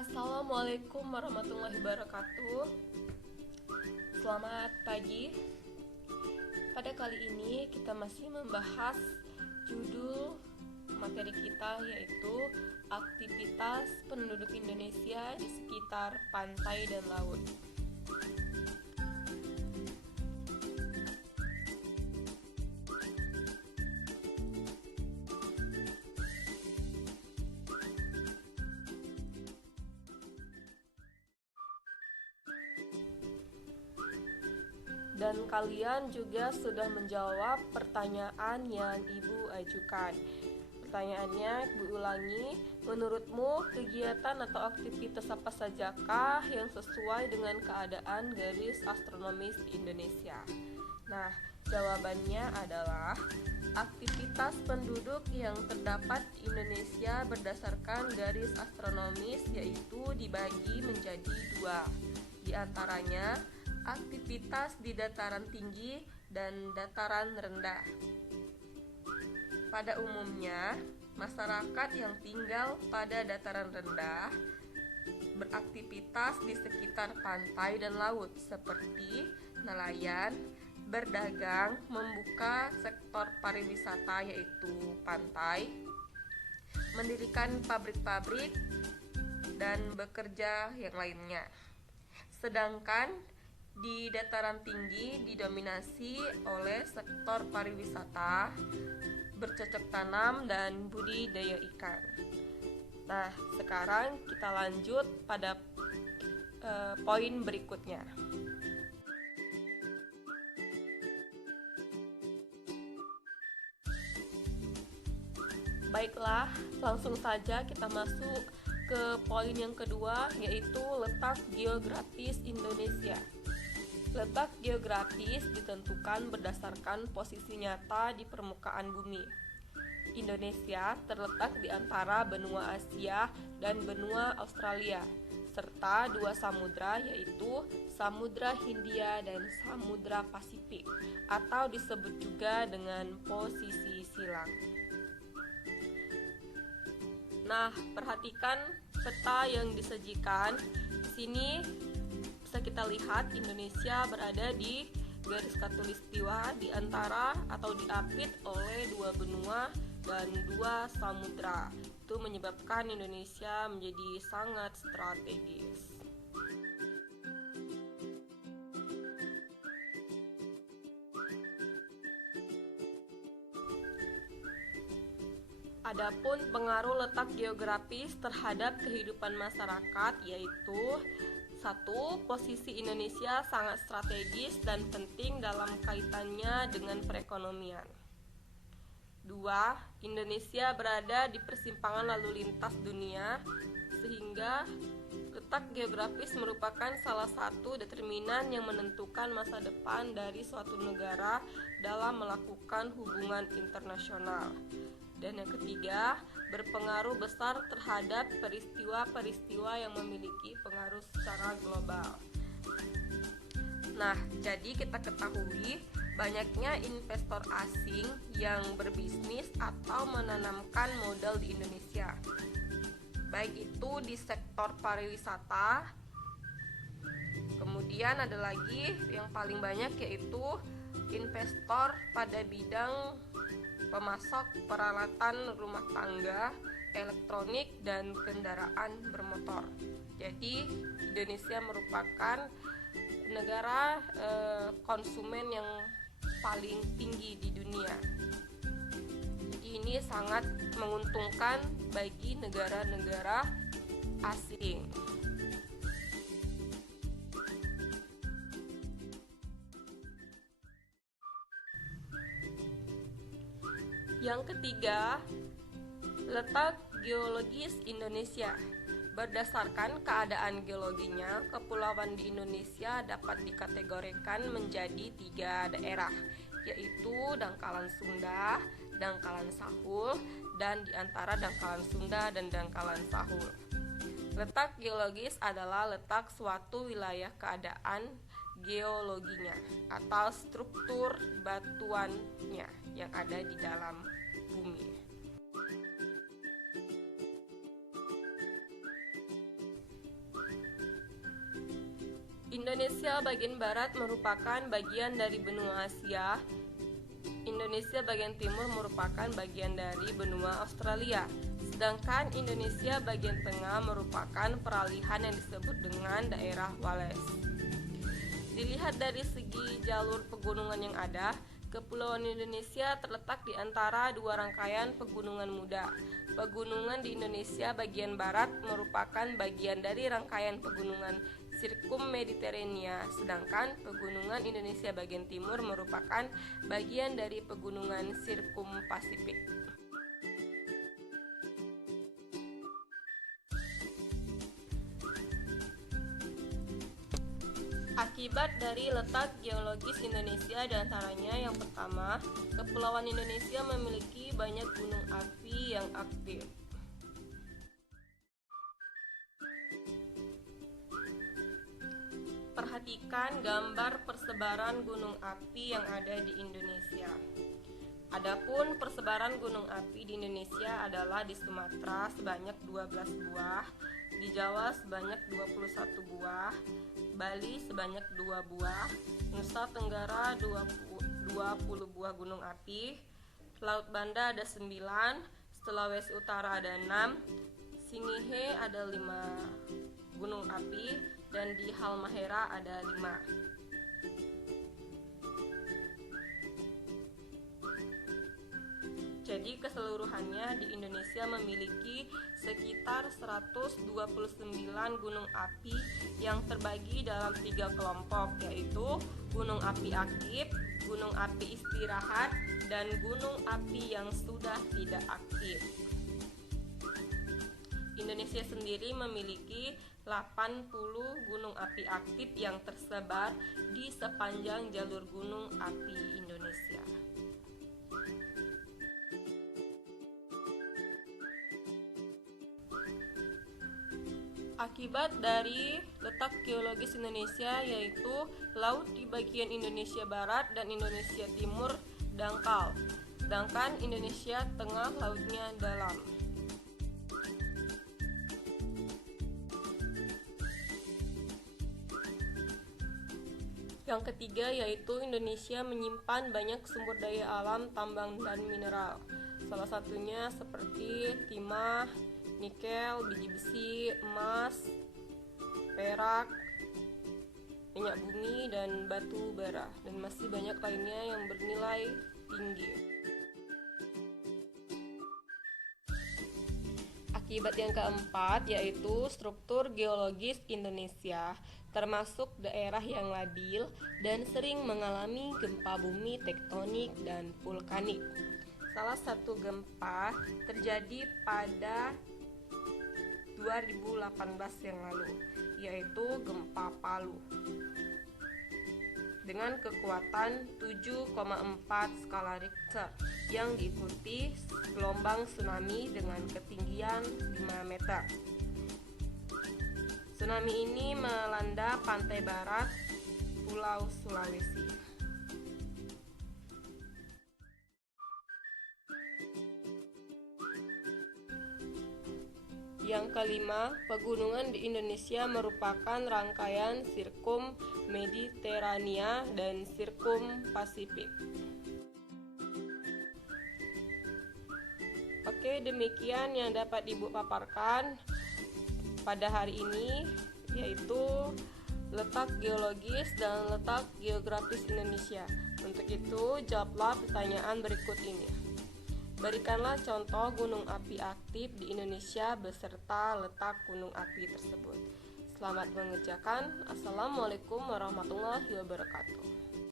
Assalamualaikum warahmatullahi wabarakatuh. Selamat pagi. Pada kali ini kita masih membahas judul materi kita, yaitu aktivitas penduduk Indonesia di sekitar pantai dan laut. Dan kalian juga sudah menjawab pertanyaan yang Ibu ajukan. Pertanyaannya Ibu ulangi, menurutmu kegiatan atau aktivitas apa sajakah yang sesuai dengan keadaan garis astronomis di Indonesia? Nah, jawabannya adalah aktivitas penduduk yang terdapat di Indonesia berdasarkan garis astronomis yaitu dibagi menjadi dua. Di antaranya aktivitas di dataran tinggi dan dataran rendah. Pada umumnya, masyarakat yang tinggal pada dataran rendah beraktivitas di sekitar pantai dan laut seperti nelayan, berdagang, membuka sektor pariwisata yaitu pantai, mendirikan pabrik-pabrik, dan bekerja yang lainnya. Sedangkan di dataran tinggi didominasi oleh sektor pariwisata, bercocok tanam, dan budidaya ikan. Nah, sekarang kita lanjut pada poin berikutnya. Baiklah, langsung saja kita masuk ke poin yang kedua, yaitu letak geografis Indonesia. Letak geografis ditentukan berdasarkan posisi nyata di permukaan bumi. Indonesia terletak di antara benua Asia dan benua Australia, serta dua samudra yaitu Samudra Hindia dan Samudra Pasifik, atau disebut juga dengan posisi silang. Nah, perhatikan peta yang disajikan. Di sini bisa kita lihat Indonesia berada di garis khatulistiwa di antara atau diapit oleh dua benua dan dua samudra. Itu menyebabkan Indonesia menjadi sangat strategis. Adapun pengaruh letak geografis terhadap kehidupan masyarakat yaitu 1. Posisi Indonesia sangat strategis dan penting dalam kaitannya dengan perekonomian. 2. Indonesia berada di persimpangan lalu lintas dunia, sehingga letak geografis merupakan salah satu determinan yang menentukan masa depan dari suatu negara dalam melakukan hubungan internasional. Dan yang ketiga, berpengaruh besar terhadap peristiwa-peristiwa yang memiliki pengaruh secara global. Nah, jadi kita ketahui banyaknya investor asing yang berbisnis atau menanamkan modal di Indonesia, baik itu di sektor pariwisata. Kemudian ada lagi yang paling banyak yaitu investor pada bidang pemasok peralatan rumah tangga, elektronik, dan kendaraan bermotor. Jadi Indonesia merupakan negara konsumen yang paling tinggi di dunia. Jadi ini sangat menguntungkan bagi negara-negara asing. Yang ketiga, letak geologis Indonesia. Berdasarkan keadaan geologinya, kepulauan di Indonesia dapat dikategorikan menjadi 3 daerah, yaitu Dangkalan Sunda, Dangkalan Sahul, dan di antara Dangkalan Sunda dan Dangkalan Sahul. Letak geologis adalah letak suatu wilayah keadaan geologinya atau struktur batuannya yang ada di dalam bumi. Indonesia bagian barat merupakan bagian dari benua Asia. Indonesia bagian timur merupakan bagian dari benua Australia. Sedangkan Indonesia bagian tengah merupakan peralihan yang disebut dengan daerah Wallace. Dilihat dari segi jalur pegunungan yang ada, Kepulauan Indonesia terletak di antara dua rangkaian pegunungan muda. Pegunungan di Indonesia bagian barat merupakan bagian dari rangkaian pegunungan Sirkum-Mediterania, sedangkan pegunungan Indonesia bagian timur merupakan bagian dari pegunungan Sirkum-Pasifik. Akibat dari letak geologis Indonesia diantaranya yang pertama, Kepulauan Indonesia memiliki banyak gunung api yang aktif. Perhatikan gambar persebaran gunung api yang ada di Indonesia. Adapun persebaran gunung api di Indonesia adalah di Sumatera sebanyak 12 buah, di Jawa sebanyak 21 buah, Bali sebanyak 2 buah, Nusa Tenggara 20 buah gunung api, Laut Banda ada 9, Sulawesi Utara ada 6, Singihe ada 5 gunung api, dan di Halmahera ada 5. Jadi keseluruhannya di Indonesia memiliki sekitar 129 gunung api yang terbagi dalam 3 kelompok, yaitu gunung api aktif, gunung api istirahat, dan gunung api yang sudah tidak aktif. Indonesia sendiri memiliki 80 gunung api aktif yang tersebar di sepanjang jalur gunung api Indonesia. Akibat dari letak geologis Indonesia yaitu laut di bagian Indonesia Barat dan Indonesia Timur dangkal, sedangkan Indonesia Tengah lautnya dalam. Yang ketiga yaitu Indonesia menyimpan banyak sumber daya alam, tambang, dan mineral. Salah satunya seperti timah, nikel, biji besi, emas, perak, minyak bumi, dan batu bara, dan masih banyak lainnya yang bernilai tinggi. Akibat yang keempat yaitu struktur geologis Indonesia, termasuk daerah yang labil dan sering mengalami gempa bumi tektonik dan vulkanik. Salah satu gempa terjadi pada 2018 yang lalu, yaitu gempa Palu dengan kekuatan 7,4 skala Richter yang diikuti gelombang tsunami dengan ketinggian 5 meter. Tsunami ini melanda pantai barat Pulau Sulawesi. Yang kelima, pegunungan di Indonesia merupakan rangkaian Sirkum-Mediterania dan Sirkum-Pasifik. Oke, demikian yang dapat Ibu paparkan pada hari ini, yaitu letak geologis dan letak geografis Indonesia. Untuk itu, jawablah pertanyaan berikut ini. Berikanlah contoh gunung api aktif di Indonesia beserta letak gunung api tersebut. Selamat mengerjakan. Assalamualaikum warahmatullahi wabarakatuh.